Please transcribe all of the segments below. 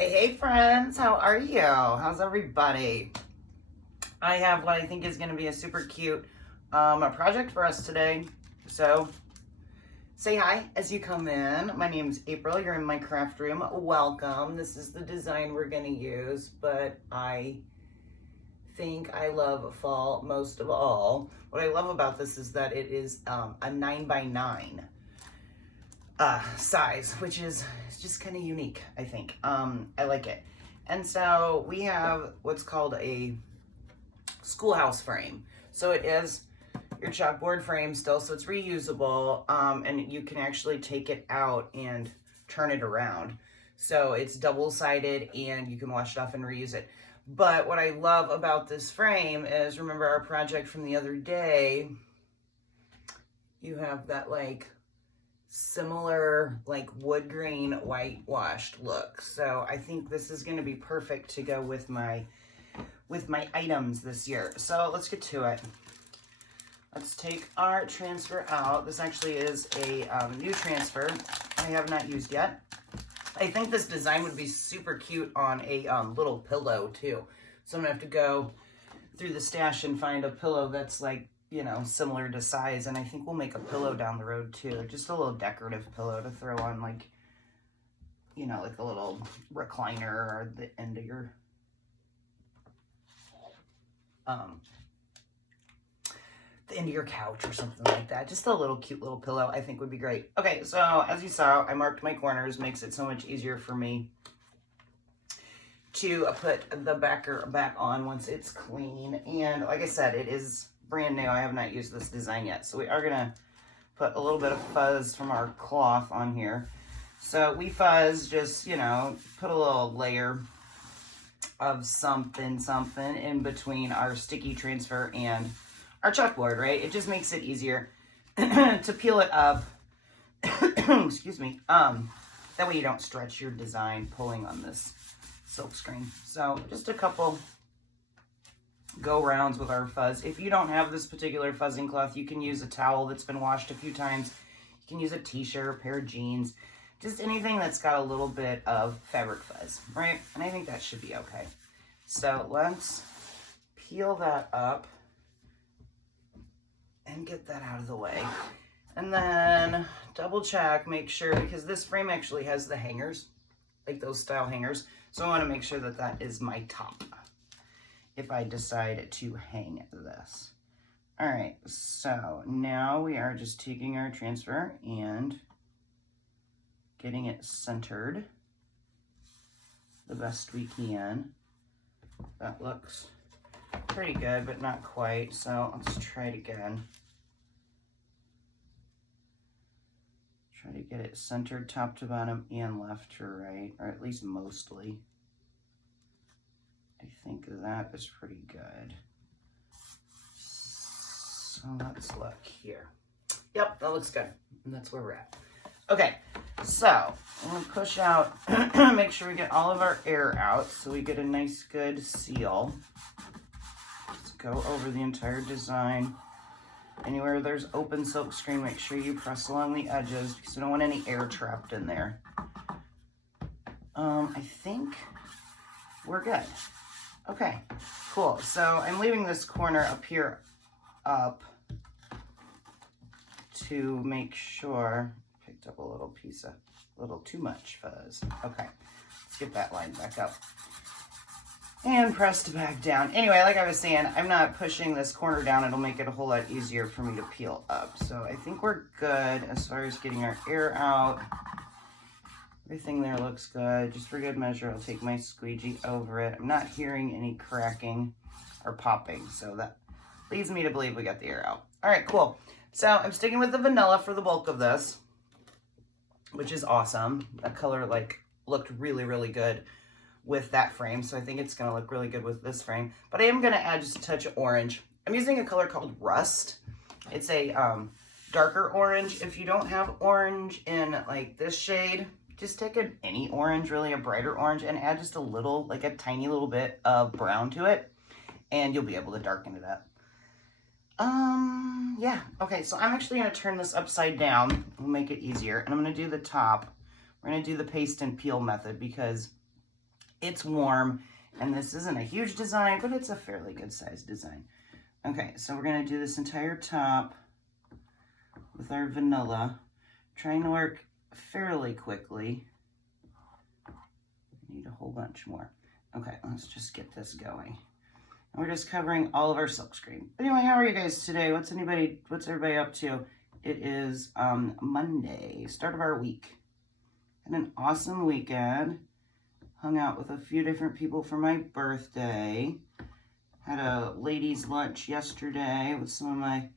Hey friends, how are you? How's everybody? I have what I think is going to be a super cute project for us today. So say hi as you come in. My name's April. You're in my craft room. Welcome. This is the design we're going to use, but I think I love fall most of all. What I love about this is that it is a 9x9 size, which is just kind of unique, I think. I like it. And so we have what's called a schoolhouse frame. So it is your chalkboard frame still, so it's reusable, and you can actually take it out and turn it around. So it's double-sided and you can wash it off and reuse it. But what I love about this frame is, remember our project from the other day, you have that like similar like wood grain whitewashed look. So I think this is going to be perfect to go with my items this year. So let's get to it. Let's take our transfer out. This actually is a new transfer I have not used yet. I think this design would be super cute on a little pillow too. So I'm gonna have to go through the stash and find a pillow that's like, you know, similar to size. And I think we'll make a pillow down the road too. Just a little decorative pillow to throw on, like, you know, like a little recliner or the end of your couch or something like that. Just a little cute little pillow I think would be great. Okay, so as you saw, I marked my corners. Makes it so much easier for me to put the backer back on once it's clean. And like I said, it is brand new. I have not used this design yet. So we are gonna put a little bit of fuzz from our cloth on here. So we fuzz, just, you know, put a little layer of something in between our sticky transfer and our chalkboard, right? It just makes it easier to peel it up. Excuse me. That way you don't stretch your design pulling on this silk screen. So just a couple go rounds with our fuzz. If you don't have this particular fuzzing cloth, you can use a towel that's been washed a few times. You can use a t-shirt, a pair of jeans, just anything that's got a little bit of fabric fuzz, right? And I think that should be okay. So let's peel that up and get that out of the way. And then double check, make sure, because this frame actually has the hangers, like those style hangers. So I want to make sure that that is my top if I decide to hang this. All right, so now we are just taking our transfer and getting it centered the best we can. That looks pretty good, but not quite. So let's try it again. Try to get it centered top to bottom and left to right, or at least mostly. I think that is pretty good. So let's look here. Yep, that looks good. And that's where we're at. Okay, so I'm gonna push out, make sure we get all of our air out so we get a nice good seal. Let's go over the entire design. Anywhere there's open silk screen, make sure you press along the edges because we don't want any air trapped in there. I think we're good. Okay, cool. So I'm leaving this corner up here up to make sure. Picked up a little piece of, a little too much fuzz. Okay, let's get that line back up. And pressed back down. Anyway, like I was saying, I'm not pushing this corner down. It'll make it a whole lot easier for me to peel up. So I think we're good as far as getting our air out. Everything there looks good. Just for good measure, I'll take my squeegee over it. I'm not hearing any cracking or popping, so that leads me to believe we got the air out. All right, cool. So I'm sticking with the vanilla for the bulk of this, which is awesome. That color like looked really, really good with that frame, so I think it's gonna look really good with this frame. But I am gonna add just a touch of orange. I'm using a color called Rust. It's a darker orange. If you don't have orange in like this shade, just take any orange, really a brighter orange, and add just a little, like a tiny little bit of brown to it, and you'll be able to darken it up. Yeah, okay, so I'm actually gonna turn this upside down. We'll make it easier, and I'm gonna do the top. We're gonna do the paste and peel method because It's warm, and this isn't a huge design, but it's a fairly good sized design. Okay, so we're gonna do this entire top with our vanilla, trying to work fairly quickly. Need a whole bunch more. Okay, let's just get this going. And we're just covering all of our silkscreen. Anyway, how are you guys today? What's everybody up to? It is Monday, start of our week. Had an awesome weekend. Hung out with a few different people for my birthday. Had a ladies' lunch yesterday with some of my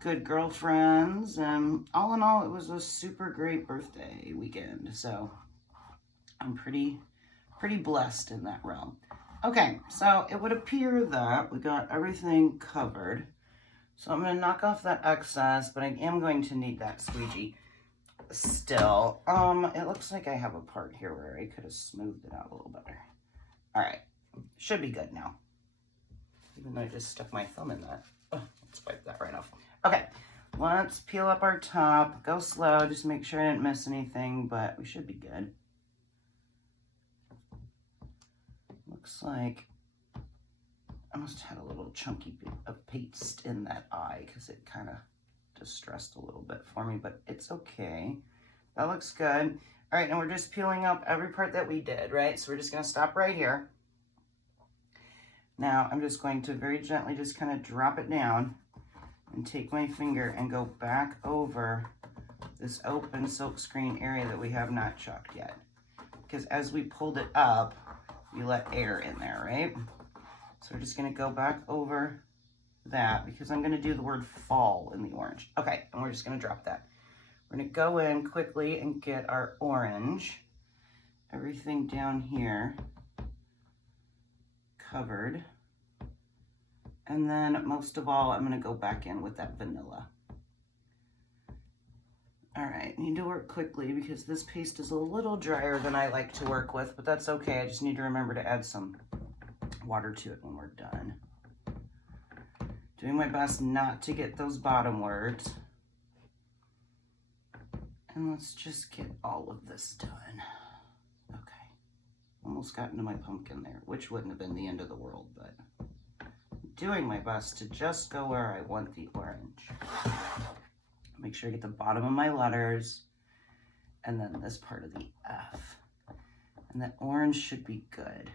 good girlfriends. And all in all, it was a super great birthday weekend. So I'm pretty blessed in that realm. Okay, so it would appear that we got everything covered. So I'm going to knock off that excess, but I am going to need that squeegee still. It looks like I have a part here where I could have smoothed it out a little better. All right, should be good now. Even though I just stuck my thumb in that. Oh, let's wipe that right off. Okay, let's peel up our top. Go slow, just make sure I didn't miss anything, but we should be good. Looks like I must have had a little chunky bit of paste in that eye because it kind of distressed a little bit for me, but it's okay. That looks good. All right, and we're just peeling up every part that we did, right? So we're just going to stop right here. Now I'm just going to very gently just kind of drop it down and take my finger and go back over this open silk screen area that we have not chalked yet. Because as we pulled it up, we let air in there, right? So we're just going to go back over that because I'm going to do the word fall in the orange. Okay, and we're just going to drop that. We're going to go in quickly and get our orange. Everything down here covered. And then most of all, I'm going to go back in with that vanilla. All right, need to work quickly because this paste is a little drier than I like to work with, but that's okay. I just need to remember to add some water to it when we're done. Doing my best not to get those bottom words. And let's just get all of this done. Okay, almost got into my pumpkin there, which wouldn't have been the end of the world, but doing my best to just go where I want the orange. Make sure I get the bottom of my letters and then this part of the F. And that orange should be good.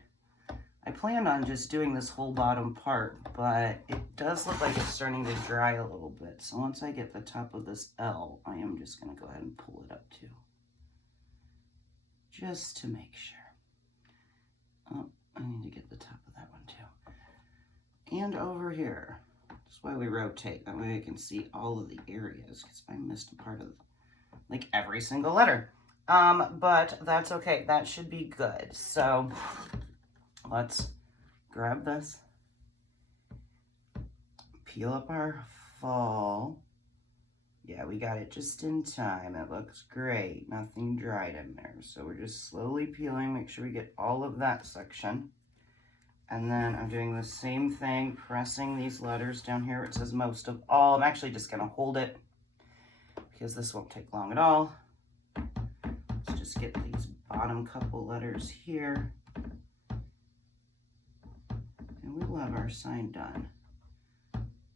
I planned on just doing this whole bottom part, but it does look like it's starting to dry a little bit. So once I get the top of this L, I am just going to go ahead and pull it up too. Just to make sure. Oh, I need to get the top of that one too. And over here. That's why we rotate. That way I can see all of the areas, because I missed a part of like every single letter. But that's okay. That should be good. So let's grab this, peel up our fall. Yeah, we got it just in time. It looks great. Nothing dried in there. So we're just slowly peeling. Make sure we get all of that section. And then I'm doing the same thing, pressing these letters down here. It says most of all. I'm actually just going to hold it because this won't take long at all. Let's just get these bottom couple letters here. And we'll have our sign done.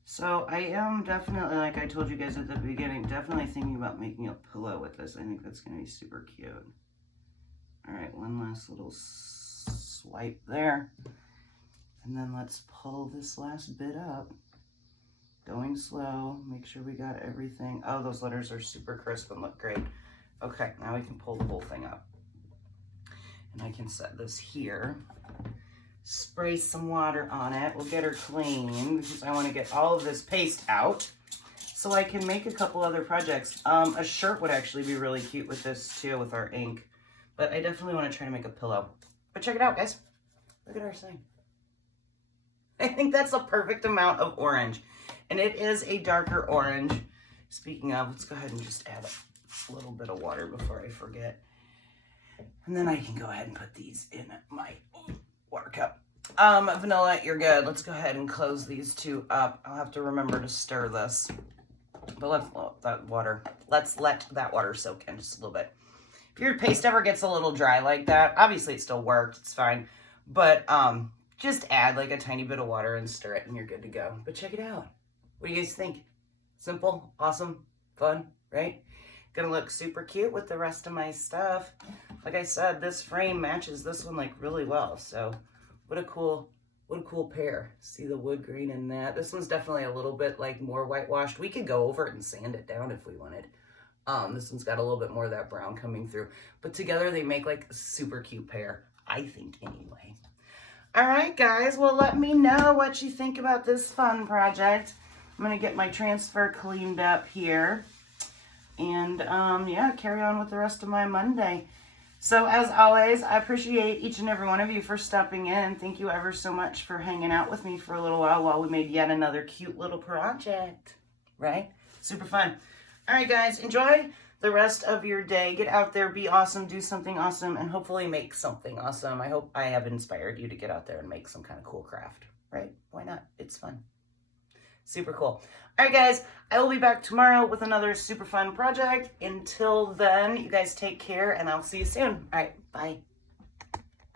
So I am definitely, like I told you guys at the beginning, definitely thinking about making a pillow with this. I think that's going to be super cute. All right, one last little swipe there. And then let's pull this last bit up. Going slow, make sure we got everything. Oh, those letters are super crisp and look great. Okay, now we can pull the whole thing up. And I can set this here. Spray some water on it. We'll get her clean because I want to get all of this paste out so I can make a couple other projects. A shirt would actually be really cute with this too, with our ink. But I definitely want to try to make a pillow. But check it out, guys. Look at our sign. I think that's a perfect amount of orange. And it is a darker orange. Speaking of, let's go ahead and just add a little bit of water before I forget. And then I can go ahead and put these in my water cup. Vanilla, you're good. Let's go ahead and close these two up. I'll have to remember to stir this. But let's let that water soak in just a little bit. If your paste ever gets a little dry like that, obviously it still worked, it's fine. But just add like a tiny bit of water and stir it and you're good to go. But check it out. What do you guys think? Simple, awesome, fun, right? Gonna look super cute with the rest of my stuff. Like I said, this frame matches this one like really well. So what a cool pair. See the wood grain in that. This one's definitely a little bit like more whitewashed. We could go over it and sand it down if we wanted. This one's got a little bit more of that brown coming through. But together they make like a super cute pair, I think anyway. All right, guys. Well, let me know what you think about this fun project. I'm going to get my transfer cleaned up here. And, yeah, carry on with the rest of my Monday. So, as always, I appreciate each and every one of you for stopping in. Thank you ever so much for hanging out with me for a little while we made yet another cute little project. Right? Super fun. All right, guys. Enjoy the rest of your day. Get out there, be awesome, do something awesome, and hopefully make something awesome. I hope I have inspired you to get out there and make some kind of cool craft. Right? Why not? It's fun. Super cool. All right, guys, I will be back tomorrow with another super fun project. Until then, you guys take care, and I'll see you soon. All right, bye.